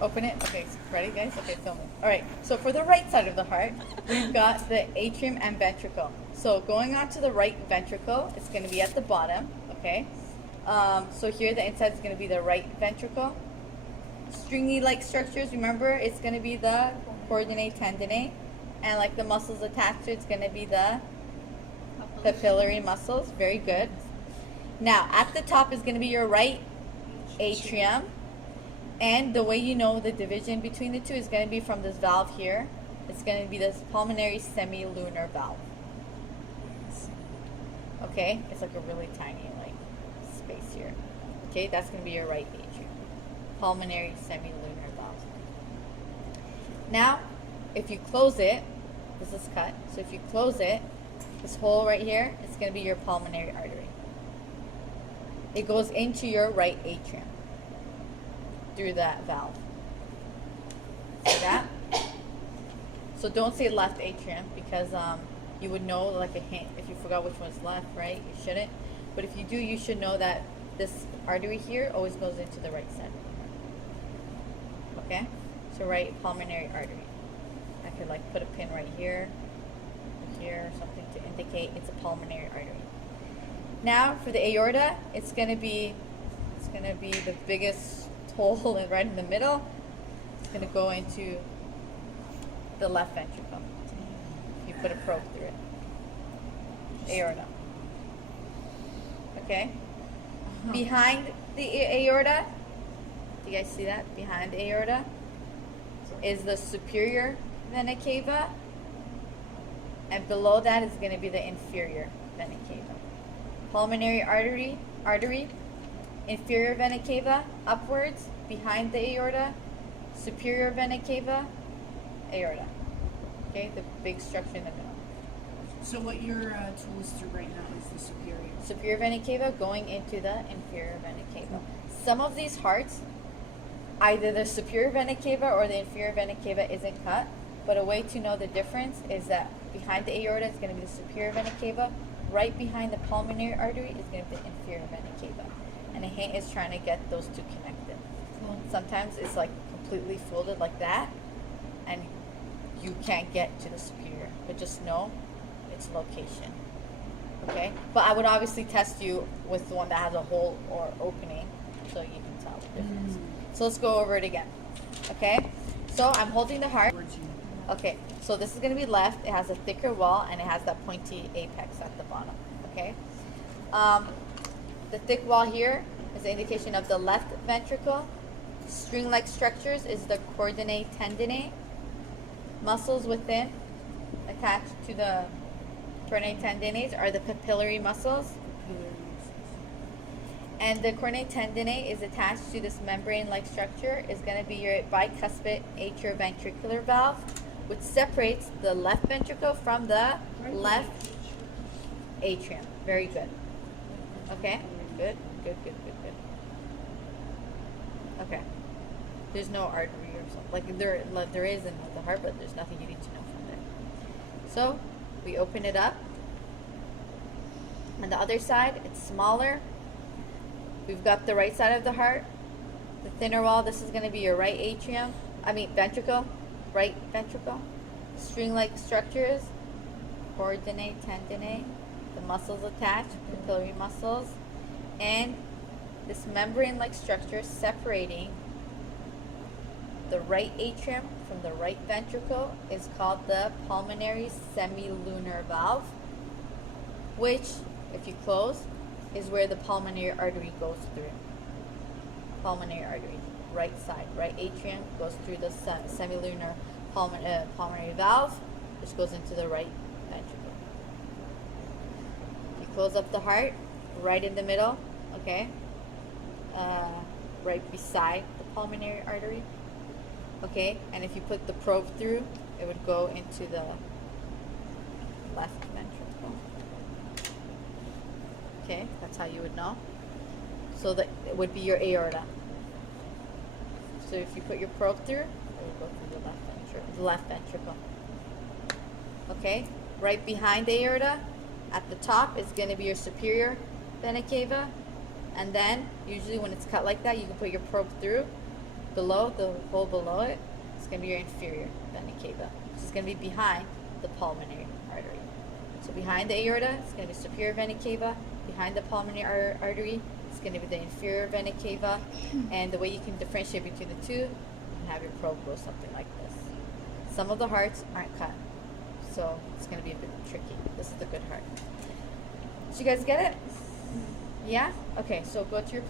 Open it. Okay, ready, guys? Okay, film it. All right. So for the right side of the heart, we've got the atrium and ventricle. So going on to the right ventricle, it's going to be at the bottom. Okay. So here the inside is going to be the right ventricle. Stringy-like structures. Remember, it's going to be the chordinae tendineae, and like the muscles attached to it's going to be the papillary muscles. Very good. Now at the top is going to be your right atrium. And the way you know the division between the two is going to be from this valve here. It's going to be this pulmonary semilunar valve. Okay, it's like a really tiny like space here. Okay, that's going to be your right atrium. Pulmonary semilunar valve. Now, if you close it, this is cut. So if you close it, this hole right here, it's going to be your pulmonary artery. It goes into your right atrium through that valve. See that? So don't say left atrium because you would know like a hint if you forgot which one's left, right? You shouldn't. But if you do, you should know that this artery here always goes into the right side. Okay? So right pulmonary artery. I could like put a pin right here, or something to indicate it's a pulmonary artery. Now for the aorta, it's gonna be the biggest hole right in the middle. It's going to go into the left ventricle. You put a probe through it. Aorta. Okay? Behind the aorta, do you guys see that? Behind the aorta is the superior vena cava, and below that is going to be the inferior vena cava. Pulmonary artery, inferior vena cava, upwards, behind the aorta, superior vena cava, aorta. Okay, the big structure in the middle. So what your tool is through right now is the superior. Superior vena cava going into the inferior vena cava. Some of these hearts, either the superior vena cava or the inferior vena cava isn't cut, but a way to know the difference is that behind the aorta is going to be the superior vena cava, right behind the pulmonary artery is going to be the inferior vena cava. And a hint is trying to get those two connected. Sometimes it's like completely folded like that, and you can't get to the superior, but just know its location. Okay? But I would obviously test you with the one that has a hole or opening so you can tell the difference. So let's go over it again. Okay? So I'm holding the heart. Okay, so this is going to be left. It has a thicker wall and it has that pointy apex at the bottom. Okay? The thick wall here is the indication of the left ventricle. String-like structures is the chordinae tendineae. Muscles within attached to the chordinae tendineae are the papillary muscles. And the chordinae tendineae is attached to this membrane-like structure is going to be your bicuspid atrioventricular valve, which separates the left ventricle from the left atrium. Very good. Okay? Good. Okay. There's no artery or something. Like there is in the heart, but there's nothing you need to know from there. So we open it up. On the other side, it's smaller. We've got the right side of the heart. The thinner wall, this is going to be your right atrium. Ventricle. Right ventricle. String-like structures. Chordinae tendineae. The muscles attached, papillary muscles. And this membrane-like structure separating the right atrium from the right ventricle is called the pulmonary semilunar valve, which, if you close, is where the pulmonary artery goes through. Pulmonary artery, right side, right atrium goes through the semilunar pulmonary valve, which goes into the right ventricle. You close up the heart, right in the middle, okay? Right beside the pulmonary artery. Okay, and if you put the probe through, it would go into the left ventricle. Okay, that's how you would know. So that it would be your aorta. So if you put your probe through, it would go through the left ventricle. Okay, right behind the aorta, at the top is going to be your superior vena cava, and then usually when it's cut like that, you can put your probe through. below, the hole below it, is going to be your inferior vena cava. This is going to be behind the pulmonary artery. So behind the aorta, it's going to be superior vena cava. Behind the pulmonary artery, it's going to be the inferior vena cava. And the way you can differentiate between the two, you can have your probe go something like this. Some of the hearts aren't cut, so it's going to be a bit tricky. This is the good heart. Did you guys get it? Yeah? Okay, so go to your